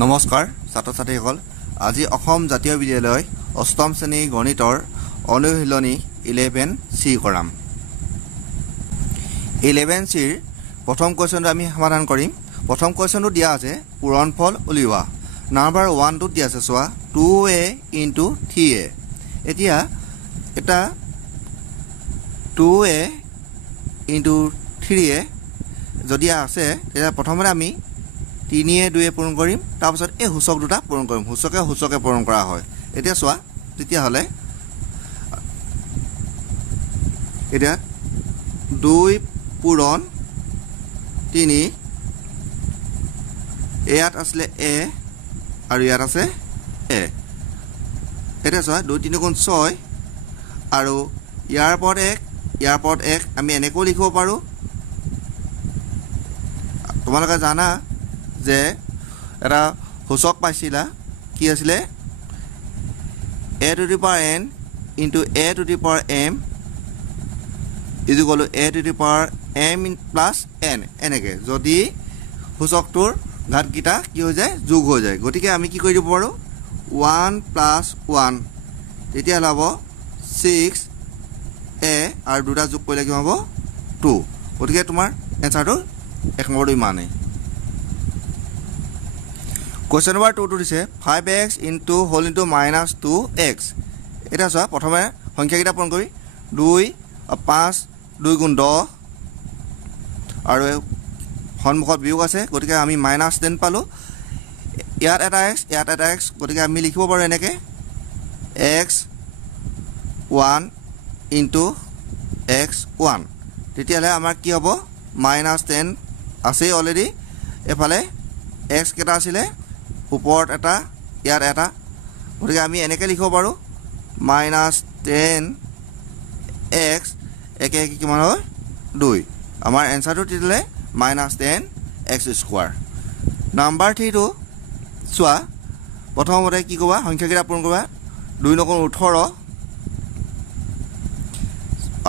নমস্কাৰ ছাত্ৰ ছাত্ৰীসকল আজি অসম জাতীয় বিদ্যালয় অষ্টম শ্ৰেণী গণিতৰ অনুশীলনী 11C কৰাম 11Cৰ প্ৰথম কোৱেশ্যনটো আমি সমাধান কৰিম প্ৰথম কোৱেশ্যনটো দিয়া আছে পূৰণফল উলিওৱা নাম্বাৰ 1 টো দিয়া আছে চোৱা 2a * 3a এতিয়া এটা 2a * 3a যদি আছে তেতিয়া প্ৰথমতে আমি 3 2 পূৰণ কৰিম তাৰ পাছত এই হুচক দুটা পূৰণ কৰিম হুচকে পূৰণ কৰা হয় এতিয়া চোৱা তেতিয়া হলে এটা 2 পূৰণ 3 ইয়াত আসলে a আৰু ইয়াত আছে a এটা চোৱা 2 3 গুণ 6 আৰু ইয়াৰ পৰত 1 আমি এনেকৈ লিখিব পাৰো তোমালোকে জানা যে এটা হুচক পাইছিলা কি আছিল a to the power n into a to the power m is equal to a to the power m plus n এনেকে যদি হুচকটোৰ ঘাত গিটা কি হৈ যায় যোগ হৈ যায় গতিকে আমি কি কৰি দিব পাৰো 1 plus 1 তেতিয়া হ'ব 6a আৰু দুটা যোগ কৰিলে কি হ'ব 2 গতিকে তোমাৰ এনসাৰটো এক নম্বৰটো মানে Question number 2 to দিছে 5x into whole into minus 2x এটা চোৱা প্ৰথমে সংখ্যা কিটা পূৰণ কৰি 2 5 2 গুণ 10 আৰু সন্মুখত বিয়োগ আছে গতিকে আমি -10 পালো ইয়াত এটা x গতিকে আমি লিখিব পাৰো এনেকে x 1 into x1 তেতিয়ালে আমাৰ কি হ'ব -10 আছে অলৰেডি এফালে x কেটা আছিল ওপৰত এটা ইয়াত এটা গতিকে আমি এনেকে লিখিব পাৰো -10x একে কিমান হয় 2 আমাৰ এনসাৰটো দিলে -10x² নাম্বাৰ 3 টো চোৱা প্ৰথমতে কি কবা সংখ্যা কিটা পূৰণ কৰিবা 2 9 18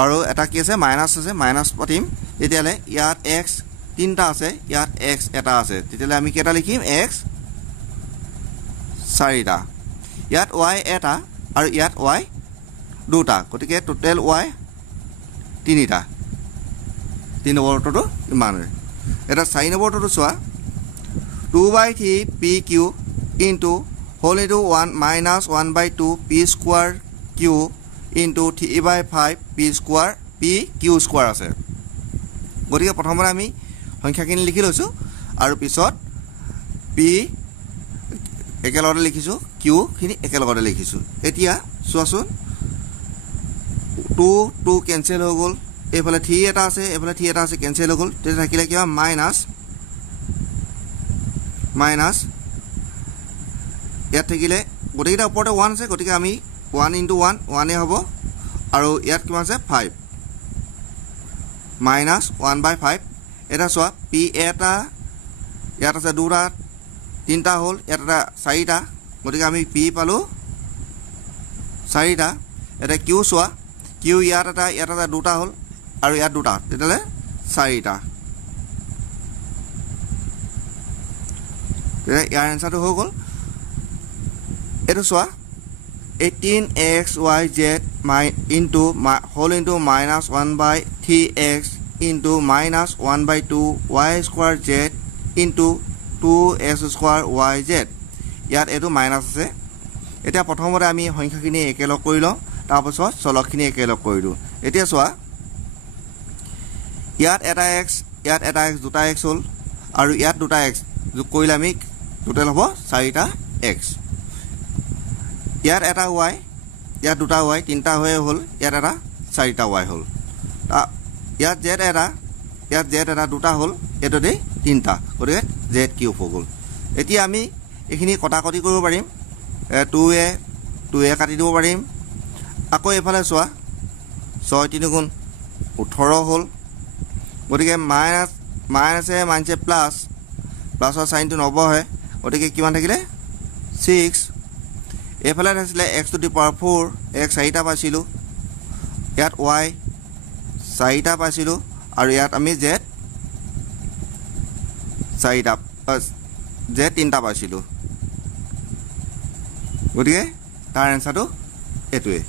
আৰু এটা কি আছে মাইনাস পাতিম তেতিয়ালে ইয়াত x তিনটা আছে ইয়াত x এটা আছে তেতিয়ালে আমি কেটা লিখিম x 4টা ইয়াত y এটা আৰু ইয়াত y দুটা গতিকে টোটাল y 3টা 3 নম্বৰটো মানে এটা 4 নম্বৰটো চোৱা 2/3 pq into whole into 1 minus 1/2 p square q into 3/5 p square p q square আছে গতিকে প্ৰথমতে আমি সংখ্যাখিনি লিখি লৈছো আৰু পিছত p একেলগতে লিখিছো q খিনি একেলগতে লিখিছো এতিয়া চোৱাচোন 2 কেনসেল হৈ গল এফালে 3 এটা আছে এফালে 3 এটা আছে কেনসেল হৈ গল তেতিয়া থাকিলে কি হয় মাইনাস ইয়াত থাকিলে গতিকেটা ওপৰতে 1 আছে গতিকে আমি 1 * 1 1 এ হ'ব আৰু ইয়াত কিমান আছে 5 -1/5 এটা চোৱা p এটা ইয়াত আছে দুটা তিনটা হল ইয়াত এটা 4টা গতিকে আমি p পালো 4টা এটা q চোৱা q ইয়াত এটা দুটা হল আৰু ইয়াত দুটা তেতিয়ালে 4টা ইয়াৰ এনসাৰটো হৈ গল এটো চোৱা 18xyz into whole into -1/3x into -1/2 y² z into 2x² yz ইয়াত এটো মাইনাস আছে এতিয়া প্ৰথমতে আমি সংখ্যাখিনি একেলগ কৰি লওঁ তাৰ পাছত চলকখিনি একেলগ কৰি দিওঁ এতিয়া চোৱা ইয়াত এটা x দুটা x হল আৰু ইয়াত দুটা x যোগ কৰিলে আমি টোটাল হ'ব 4টা x ইয়াত এটা y ইয়াত দুটা y তিনটা হৈ হল ইয়াত এটা 4টা y হল ইয়াত z এটা দুটা হল এটোতে তিনটা গতিকে z কিউব হৈ গল এতিয়া আমি এখিনি কটাকটি কৰিব পাৰিম 2a কাটি দিব পাৰিম আকৌ এফালে চোৱা 6 3 গুণ 18 হল গতিকে মাইনাসে প্লাসৰ সাইনটো নবহে গতিকে কিমান থাকিলে 6 এফালে আছিল x to the power 4 x 4টা পাইছিলো ইয়াত y 4টা পাইছিলো আৰু ইয়াত আমি z 4টা যে 3টা পাইছিলো গতিকে তাৰ এনসাৰটো এটোৱে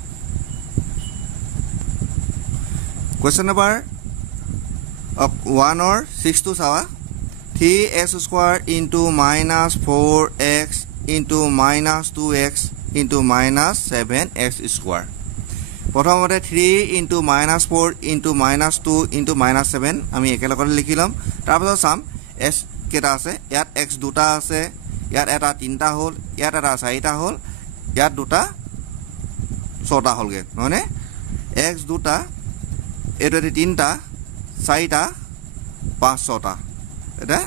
question number 1 or 6 to sawa 3x square into minus 4x into minus 2x into minus 7x square প্ৰথমতে 3 into minus 4 into minus 2 into minus 7 আমি একেলগতে লিখিলাম তাৰপিছত সাম s কেটা আছে ইয়াত x দুটা আছে ইয়াত এটা তিনটা হল ইয়াত এটা চাৰিটা হল ইয়াত দুটা ছটা হলগে মানে x দুটা এটোতে তিনটা চাৰিটা পাঁচ ছটা এটা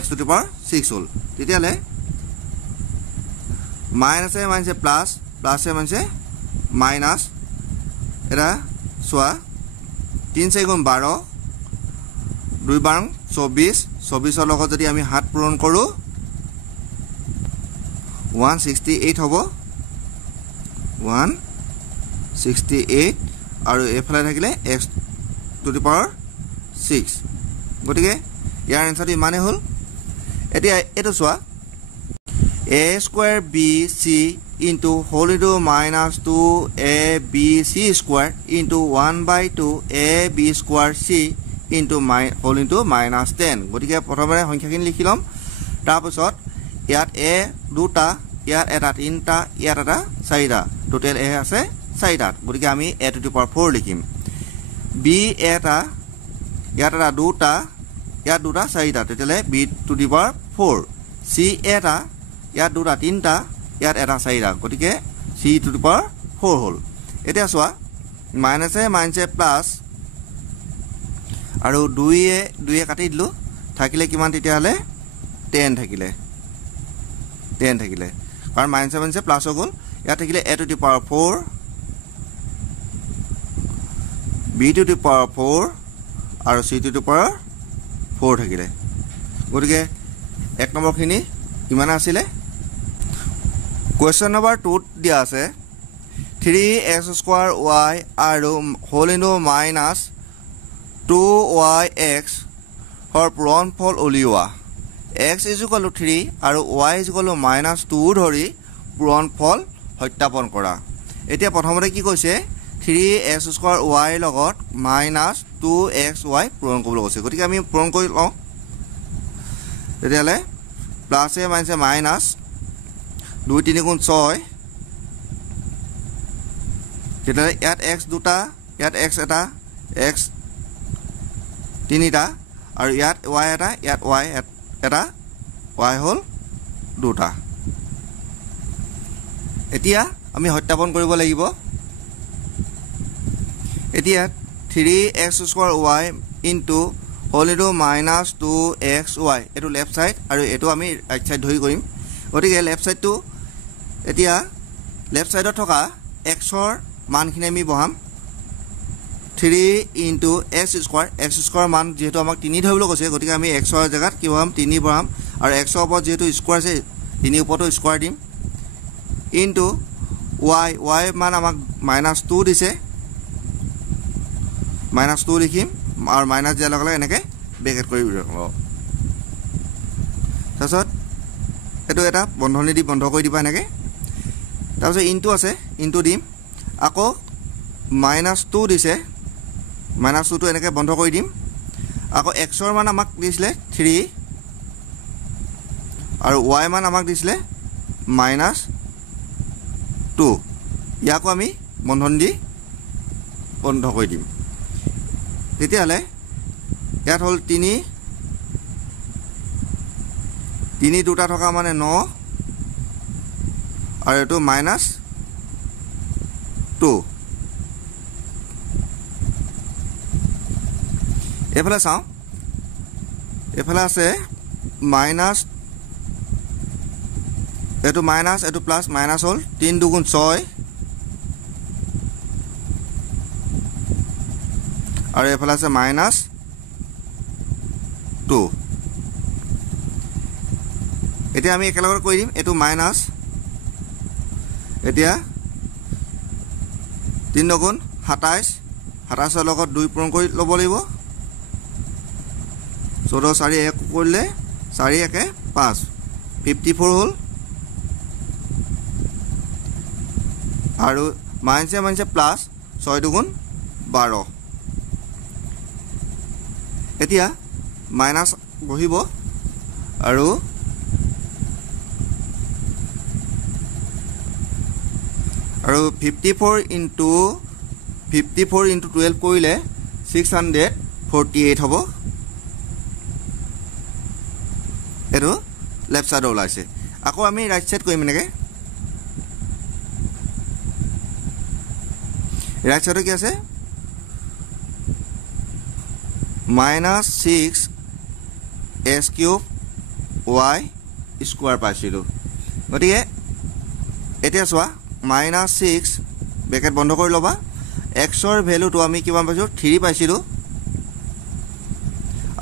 x to the power 6 হল তেতিয়ালে মাইনাস এ মাইনাস প্লাস প্লাস এ মাইনাস মাইনাস এটা সোয়া 3 4 গুণ 12 2 বাৰ 24 24 লগত যদি আমি হাত পূৰণ কৰো 168 হ'ব 168 আৰু এফালে থাকিলে x to the power 6 গতিকে ইয়াৰ আনসাৰটো মানে হল এতিয়া এটো সোয়া a square bc into whole into minus 2abc square into 1/2 ab square c into whole into minus 10 গতিকে প্ৰথমে সংখ্যাখিনি লিখিলাম তাৰপিছত ইয়াত a দুটা ইয়াত এটা তিনটা ইয়াত এটা চাৰিটা টোটাল a আছে চাৰিটা গতিকে আমি a to the power 4 লিখিম b এটা ইয়াত এটা দুটা ইয়াত দুটা চাৰিটা তেতিয়ালে b to the power 4 c এটা ইয়াত দুটা তিনটা ইয়াত এটা চাৰিটা গতিকে c to the power 4 হল এতিয়া সোয়া মাইনাস এ মাইনাস এ প্লাস আৰু 2 এ কাটি দিলো থাকিলে কিমান তেতিয়ালে 10 থাকিলে কাৰণ মাইনাস এ মাইনাস এ প্লাস হৈ গল ইয়াত থাকিলে a to the power 4 b to the power 4 আৰু c to the power 4 থাকিলে গতিকে এক নম্বৰ খিনি কিমান আছিল কোৱেশ্চন নম্বৰ 2 দিয়া আছে 3x square y আৰু whole into minus 2yx Har পূৰণফল উলিওৱা x is equal to 3 আৰু y is equal to minus 2 ধৰি পূৰণফল সত্যাপন কৰা এতিয়া প্ৰথমতে কি কৈছে 3x square y লগত minus 2xy পূৰণ কৰিব কৈছে গতিকে আমি পূৰণ কৰি লওঁ তেতিয়ালে প্লাস এ মাইনাস মাইনাস 2 3 গুণ 6 তেতিয়ালে ইয়াত x দুটা ইয়াত x এটা x তিনিটা আৰু ইয়াত y এটা ইয়াত y এটা y হল দুটা এতিয়া আমি সত্যাপন কৰিব লাগিব এতিয়া 3x square y into whole into minus 2xy এটো লেফট সাইড আৰু এটো আমি ৰাইট সাইড ধৰি কৰিম গতিকে লেফট সাইডটো এতিয়া লেফট সাইডত থকা x ৰ মানখিনি আমি বহাম 3 into x square মান যেহেতু আমাক 3 ধৰিবলৈ কৈছে গতিকে আমি x ৰ জায়গাত কি বহাম 3 বহাম আৰু x ৰ ওপৰত যেহেতু স্কয়াৰ আছে 3 ওপৰতো স্কয়াৰ দিম into y মান আমাক -2 দিছে -2 লিখিম আৰু মাইনাস দিয়া লগে লগে এনেকে ব্ৰেকেট কৰি ৰাখো তাৰছত এটো এটা বন্ধনী দি বন্ধ কৰি দিবা এনেকে তাৰছত ইনটু আছে ইনটু দিম আকৌ -2 দিছে -2 টো এনেকে বন্ধ কৰি দিম আকৌ x ৰ মান আমাক দিছিলে 3 আৰু y মান আমাক দিছিলে -2 ইয়াকো আমি বন্ধনী দি বন্ধ কৰি দিম তেতিয়ালে ইয়াত হল 3 দুটা থকা মানে 9 আৰু এটো -2 এফালে চাও এফালে আছে মাইনাস এটো মাইনাস এটো প্লাস মাইনাস হল 3 2 গুণ 6 আৰু এফালে আছে -2 এতিয়া আমি একেলগে কৰি দিম এটো মাইনাস এতিয়া 3 গুণ 27 27 লগত 2 পূৰণ কৰি ল'ব লাগিব 14 4 1 কৰিলে 4 1 5 54 হ'ল আৰু মাইনাছে প্লাছ 6 দুগুণ 12 এতিয়া মাইনাছ বহিব আৰু আৰু 54 ইনটু 12 কৰিলে 648 হ'ব এটো লেফট সাইড ওলাইছে আকৌ আমি ৰাইট সাইড কৰিম নেকে ৰাইট সাইড কি আছে -6 s cube y square পাইছিলো গতিকে এতিয়া চোৱা -6 ব্ৰেকেট বন্ধ কৰি লবা x ৰ ভ্যালুটো আমি কিমান পাইছো 3 পাইছিলো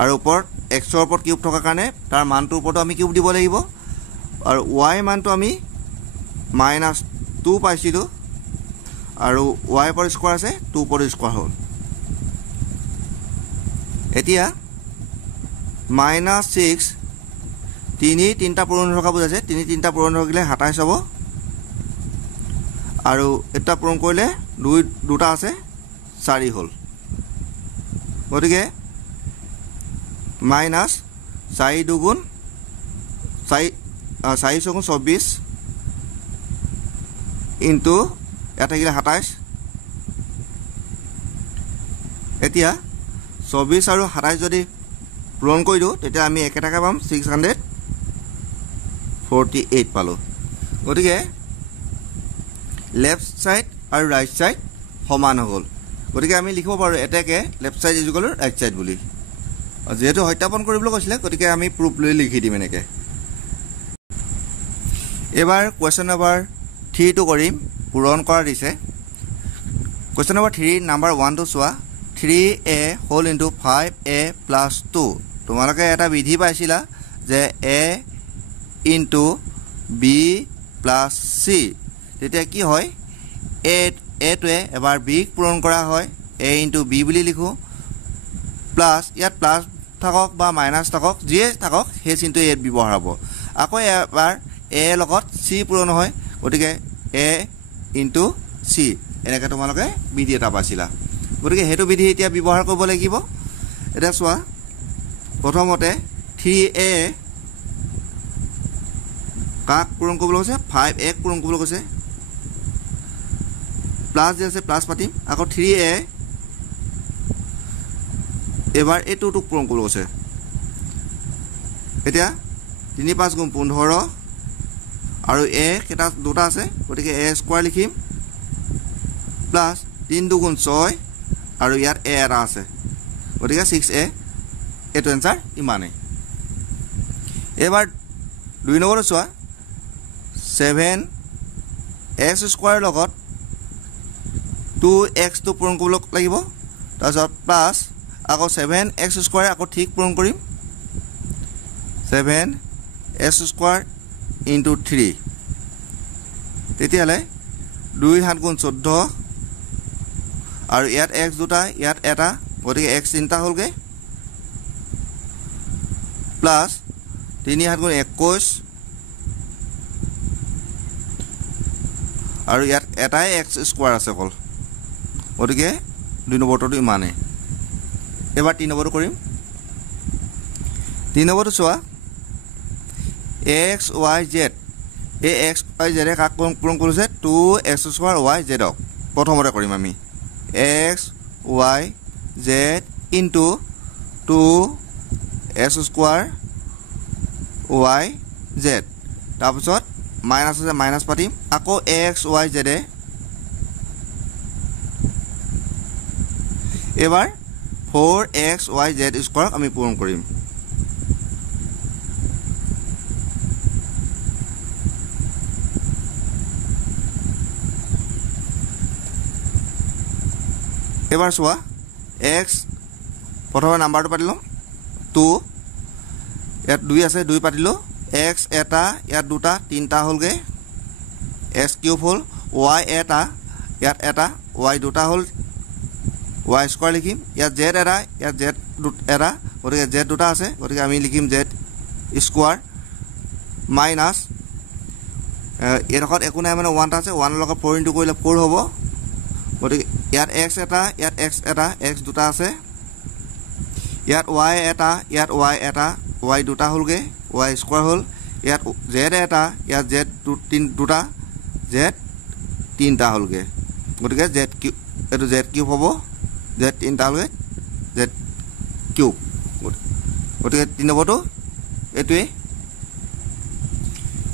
আৰু ওপৰত x ৰ ওপৰত কিউব থকা কাৰণে তাৰ মানটোৰ ওপৰত আমি কিউব দিব লাগিব আৰু y মানটো আমি -2 পাইছিলো আৰু y पर স্কয়াৰ আছে 2 पर স্কয়াৰ হ'ল এতিয়া -6 তিনিটা পূৰণ থকা বুজাইছে তিনিটা পূৰণ হৈ গলে 27 হ'ব আৰু এটা পূৰণ কৰিলে দুটা আছে 4 হ'ল গতিকে -4 দুগুণ 4 চগুণ 24 ইনটু এটা গিলা 27 এতিয়া 24 আৰু 27 যদি পূৰণ কৰি দিও তেতিয়া আমি একেটাকে পাম 648 পালো গতিকে লেফট সাইড আৰু ৰাইট সাইড সমান হ'ল গতিকে আমি লিখিব পাৰো এটাকে left side is equal to right side বুলি যেহেতু সত্যাপন কৰিবলৈ কৈছিলে গতিকে আমি প্ৰুফ লৈ লিখি দিম এনেকে এবাৰ কোৱেশ্চন নম্বৰ 3 টো কৰিম পূৰণ কৰা দিছে কোৱেশ্চন নম্বৰ 3 নম্বৰ 1 টো চোৱা 3a whole into 5a plus 2 তোমালোকে এটা বিধি পাইছিলা যে a into b plus c তেতিয়া কি হয় a টোৱে এবাৰ b ক পূৰণ কৰা হয় a ইনটু b বুলি লিখো প্লাস ইয়াত প্লাস থাকক বা মাইনাস থাকক যিয়ে থাকক সেই চিনটো ইয়াত ব্যৱহাৰ হ'ব আকৌ এবাৰ a লগত c পূৰণ হয় গতিকে a ইনটু c এনেকৈ তোমালোকে বিধি এটা পাইছিলা গতিকে হেতু বিধি এতিয়া ব্যৱহাৰ কৰিব লাগিব এটা চোৱা প্ৰথমতে 3a কাক পূৰণ কৰিবলৈ কৈছে 5a পূৰণ কৰিবলৈ কৈছে প্লাস যে আছে প্লাস পাতিম আকৌ 3a এবাৰ এটো টুক পূৰণ কৰিব কৈছে এতিয়া 3 5 গুণ 15 আৰু a কেটা দুটা আছে গতিকে a স্কয়াৰ লিখিম প্লাস 3 2 গুণ 6 আৰু ইয়াত a এটা আছে গতিকে 6a এটো आंसर ইমানে এবাৰ 2 নম্বৰ চোৱা 7x স্কয়াৰ লগত 2x টো পূৰণ কৰিব লাগিব তাৰপিছত প্লাস আকৌ 7x স্কয়াৰ আকৌ ঠিক পূৰণ কৰিম 7x স্কয়াৰ ইনটু 3 তেতিয়ালে 2 7 গুণ 14 আৰু ইয়াত x দুটা ইয়াত এটা গতিকে x তিনটা হ'লগে প্লাস 3 7 গুণ 21 আৰু ইয়াত এটাই x স্কয়াৰ আছে কল গতিকে 2 নম্বৰটো ইমানে এবাৰ 3 নম্বৰ কৰিম 3 নম্বৰটো চোৱা x y z a x y z কাক পূৰণ কৰিছে 2x স্কয়াৰ y z ক প্ৰথমতে কৰিম আমি x y z into 2x square y z তাৰপিছত মাইনাস আছে মাইনাস পাতিম আকৌ x y z এবাৰ 4x y z স্কয়াৰ আমি পূৰণ কৰিম এবাৰ চোৱা x প্ৰথমে নাম্বাৰটো পাতিলো 2 ইয়াত 2 আছে 2 পাতিলো x এটা ইয়াত দুটা তিনটা হ'লগে x কিউব হ'ল y এটা ইয়াত এটা y দুটা হ'ল y স্কয়াৰ লিখিম ইয়াত z এটা ইয়াত z এটা গতিকে z দুটা আছে গতিকে আমি লিখিম z স্কয়াৰ মাইনাছ এডোখৰত একো নাই মানে 1 আছে 1 লগত 4 ইনটু কৰিলে 4 হ'ব গতিকে ইয়াত x এটা ইয়াত x এটা x দুটা আছে ইয়াত y এটা ইয়াত y এটা y দুটা হ'লগে y স্কয়াৰ হ'ল ইয়াত z এটা ইয়াত z দুটা z তিনটা হ'লগে গতিকে z কিউব এটো z কিউব হ'ব z তিনটা হ'লগে z কিউব গতিকে 3 নম্বৰটো এটোৱে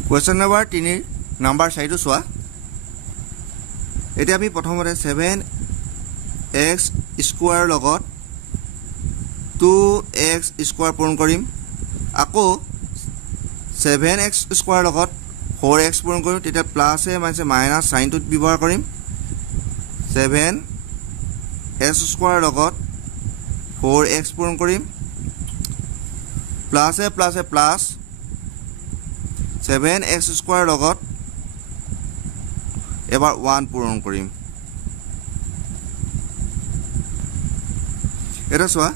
কোৱেশ্চন নম্বৰ 3 নাম্বাৰ 4 টো চোৱা এতিয়া আমি প্ৰথমতে 7x স্কয়াৰ লগত 2x স্কয়াৰ পূৰণ কৰিম আকৌ 7x স্কয়াৰ লগত 4x পূৰণ কৰিম তেতিয়া প্লাস এ মাইনাস সাইনটো ব্যৱহাৰ কৰিম 7s স্কয়াৰ লগত 4x পূৰণ কৰিম প্লাস এ প্লাস 7x স্কয়াৰ লগত এবাৰ 1 পূৰণ কৰিম এটা চোৱা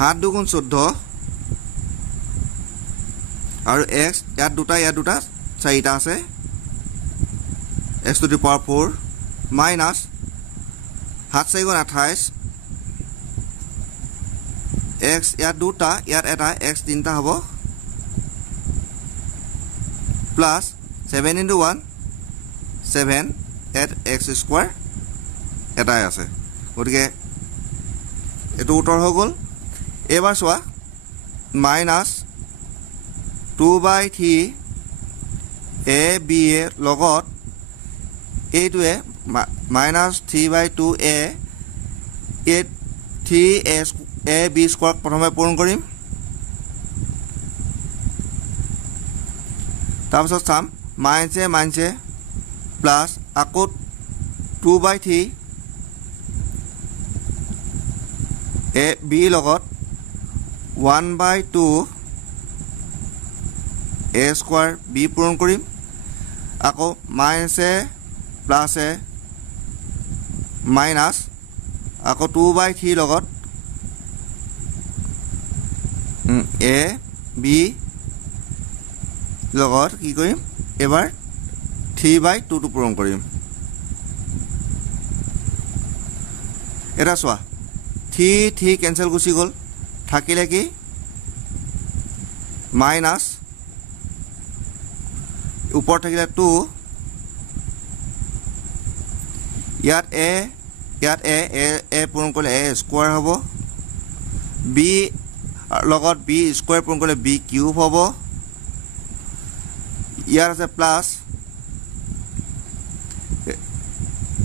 7 দুগুণ 14 আৰু x ইয়াত দুটা 4টা আছে x to the power 4 minus 7 4 গুণ 28 x ইয়াত দুটা ইয়াত এটা x তিনটা হ'ব plus 7 into 1 7 at x square এটাই আছে গতিকে এটো উত্তৰ হৈ গ'ল এবাৰ চোৱা মাইনাস 2/3 a b এ লগত এইটোৱে minus 3/2 a 3 a b square প্ৰথমে পূৰণ কৰিম তাৰপিছত চাম মাইনাসে প্লাস আকৌ 2/3 a b লগত 1/2 a স্কয়াৰ b পূৰণ কৰিম আকৌ মাইনাসে প্লাসে মাইনাস আকৌ 2/3 লগত a b লগত কি কৰিম এবাৰ 3/2 টো পূৰণ কৰিম এটা চোৱা 3 কেনসেল গুচি গ'ল থাকিলে কি মাইনাস ওপৰ থাকিলে 2 ইয়াত a পূৰণ কৰিলে a স্কয়াৰ হ'ব b লগত b স্কয়াৰ পূৰণ কৰিলে b কিউব হ'ব ইয়াৰ আছে প্লাস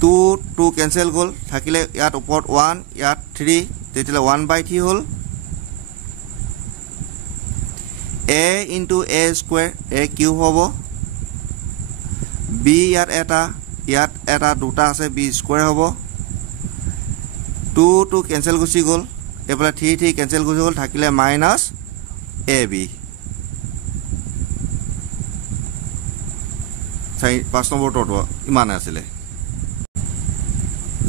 2 কেনসেল গ'ল থাকিলে ইয়াত ওপৰত 1 ইয়াত 3 তেতিয়া 1/3 হ'ল a into a square a cube হ'ব b ইয়াত এটা দুটা আছে b স্কয়াৰ হ'ব 2 কেনসেল গুচি গ'ল এফালে 3 কেনসেল গুচি গ'ল থাকিলে মাইনাস ab 5 নম্বৰ উত্তৰটো ইমান আছিল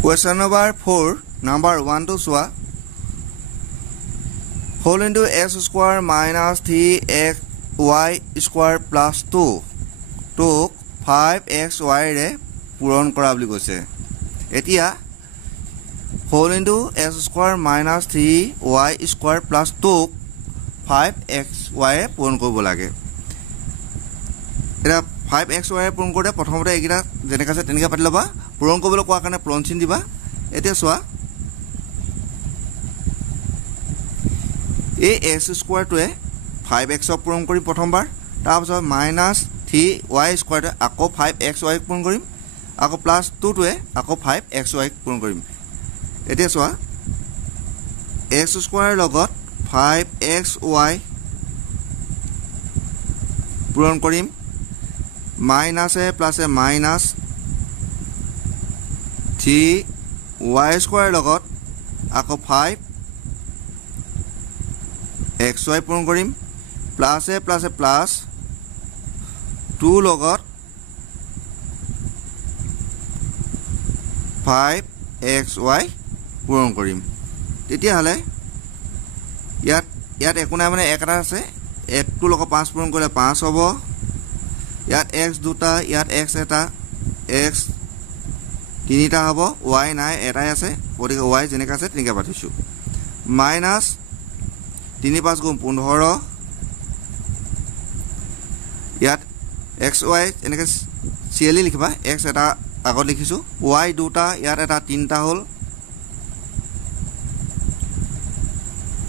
Question number 4 number 1 to চোৱা whole into x square minus 3xy square plus 2 to 5xy ৰে পূৰণ কৰা বুলি কৈছে এতিয়া whole into x square minus 3y square plus 2 5xy পূৰণ কৰিব লাগে এটা 5xy পূৰণ কৰোঁতে প্ৰথমতে এইকেইটা যেনেকৈ আছে তেনেকৈ পাতি ল'বা পূৰণ কৰিবলৈ কোৱাৰ কাৰণে পূৰণ চিন দিবা এতিয়া চোৱা এই x স্কয়াৰটোৱে 5x পূৰণ কৰি প্ৰথমবাৰ তাৰপিছত মাইনাস 3y স্কয়াৰটো আকৌ 5xy পূৰণ কৰিম আকৌ প্লাস 2টোৱে আকৌ 5xy পূৰণ কৰিম এতিয়া চোৱা x স্কয়াৰ লগত 5xy পূৰণ কৰিম মাইনাসে প্লাসে মাইনাস 3y স্কয়াৰ লগত আকৌ 5xy পূৰণ কৰিম প্লাসে প্লাসে প্লাস 2 লগত 5xy পূৰণ কৰিম তেতিয়া হলে ইয়াত একো নাই মানে এক এটা আছে f2 লগত 5 পূৰণ কৰিলে 5 হ'ব ইয়াত x দুটা ইয়াত x এটা x তিনিটা হ'ব y নাই এটাই আছে গতিকে y যেনেকৈ আছে তেনেকৈ পাতিছোঁ মাইনাছ 3 5 গুণ 15 ইয়াত xy এনেকৈ চিএলি লিখিবা x এটা আগত লিখিছোঁ y দুটা ইয়াত এটা তিনিটা হ'ল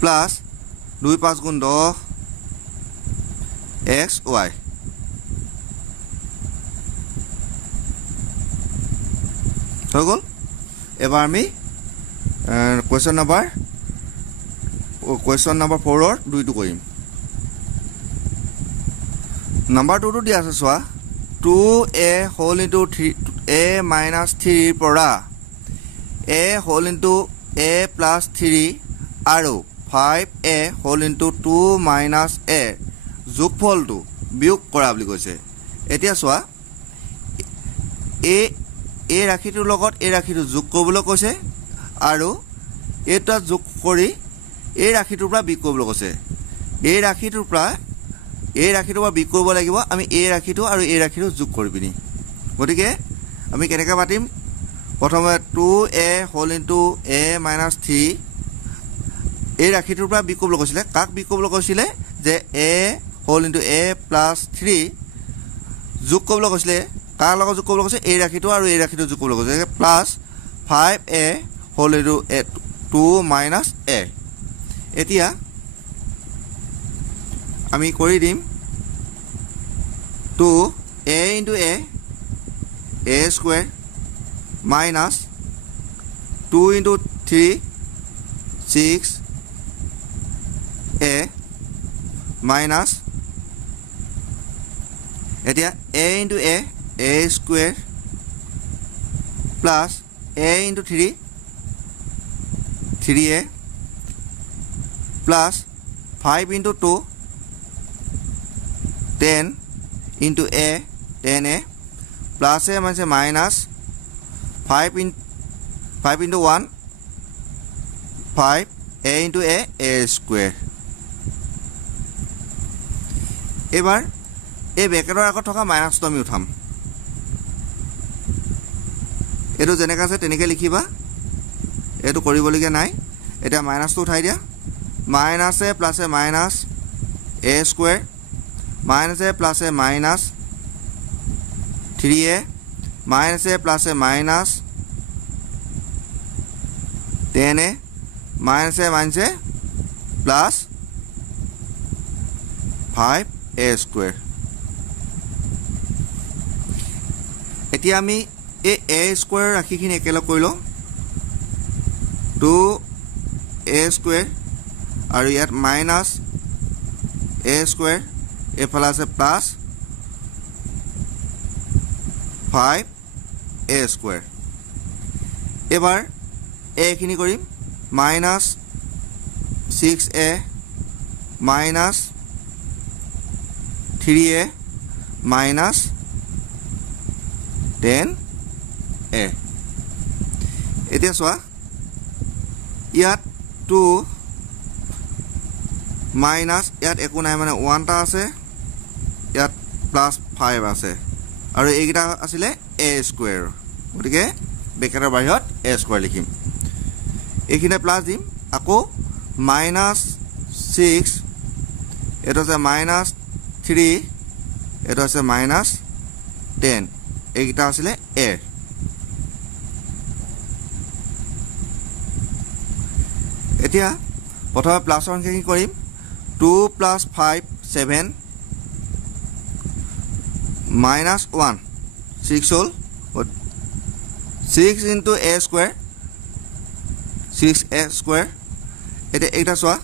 প্লাছ 2 5 গুণ 10 xy হৈ গ'ল এবাৰ আমি কুৱেশ্যন নম্বৰ 4ৰ 2টো কৰিম নাম্বাৰ 2টো দিয়া আছে চোৱা 2a whole into 3a minus 3 পৰা a whole into a plus 3 আৰু 5a whole into 2 minus a যোগফলটো বিয়োগ কৰা বুলি কৈছে এতিয়া চোৱা এই ৰাশিটোৰ লগত এই ৰাশিটো যোগ কৰিবলৈ কৈছে আৰু এটা যোগ কৰি এই ৰাশিটোৰ পৰা বিয়োগ কৰিবলৈ কৈছে এই ৰাশিটোৰ পৰা বিয়োগ কৰিব লাগিব আমি এই ৰাশিটো আৰু এই ৰাশিটো যোগ কৰি পিনি গতিকে আমি কেনেকৈ পাতিম প্ৰথমে 2a whole into a minus 3 এই ৰাশিটোৰ পৰা বিয়োগ কৰিবলৈ কৈছিলে কাক বিয়োগ কৰিবলৈ কৈছিলে যে a whole into a plus 3 যোগ কৰিবলৈ কৈছিলে কাৰ লগত যোগ কৰিবলৈ কৈছে এই ৰাশিটো আৰু এই ৰাশিটো যোগ কৰিবলৈ কৈছে plus 5a whole into 2 minus a এতিয়া আমি কৰি দিম 2a into a square minus 2 into 3 6a minus এতিয়া a into a square plus a into 3a plus 5 into 2 10 into a 10a plus a মানে minus 5 into 1 5 a into a square এবাৰ এই ব্ৰেকেটৰ আগত থকা মাইনাছটো আমি উঠাম এইটো যেনেকৈ আছে তেনেকৈ লিখিবা এইটো কৰিবলগীয়া নাই এতিয়া মাইনাছটো উঠাই দিয়া minus a plus a minus a square minus a plus a minus 3a minus a plus a minus 10a minus a plus 5a square এতিয়া আমি এই a স্কোৱাৰ ৰাশিখিনি একেলগ কৰি লওঁ 2a স্কোৱাৰ আৰু ইয়াত মাইনাছ a স্কোৱাৰ এইফালে আছে প্লাছ 5a স্কোৱাৰ এবাৰ এখিনি কৰিম minus 6a minus 3a minus 10a এতিয়া চোৱা ইয়াত 2 মাইনাছ ইয়াত একো নাই মানে 1টা আছে ইয়াত প্লাছ 5 আছে আৰু এইকেইটা আছিলে a স্কোৱাৰ গতিকে ব্ৰেকেটৰ বাহিৰত a স্কোৱাৰ লিখিম এইখিনি প্লাছ দিম আকৌ মাইনাছ 6 এইটো আছে মাইনাছ 3 এইটো আছে মাইনাছ 10 এইকেইটা আছিলে a এতিয়া প্ৰথমে প্লাছৰ সংখ্যাখিনি কৰিম 2 প্লাছ 5 7 মাইনাছ 1 6 হ'ল 6 into a square 6a square এতিয়া এইটা চোৱা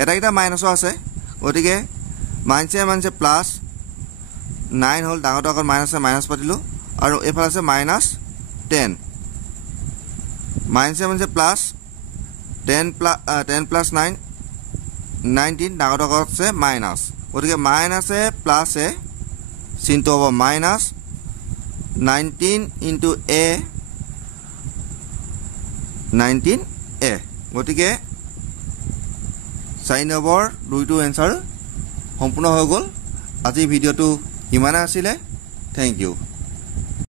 এটাকেইটা মাইনাছৰ আছে গতিকে মাইনাছে প্লাছ 9 হ'ল ডাঙৰটো আগত মাইনাছ পাতিলোঁ আৰু এইফালে আছে মাইনাছ 10 মাইনাছে প্লাছ 10 প্লাছ 9 19 ডাঙৰটো আগত আছে মাইনাছ গতিকে মাইনাছে প্লাছে চিনটো হ'ব মাইনাছ 19 ইনটু a 19a গতিকে 4 নম্বৰ 2টো এনসাৰ সম্পূৰ্ণ হৈ গ'ল আজি ভিডিঅ'টো ইমানে আছিলে থেংক ইউ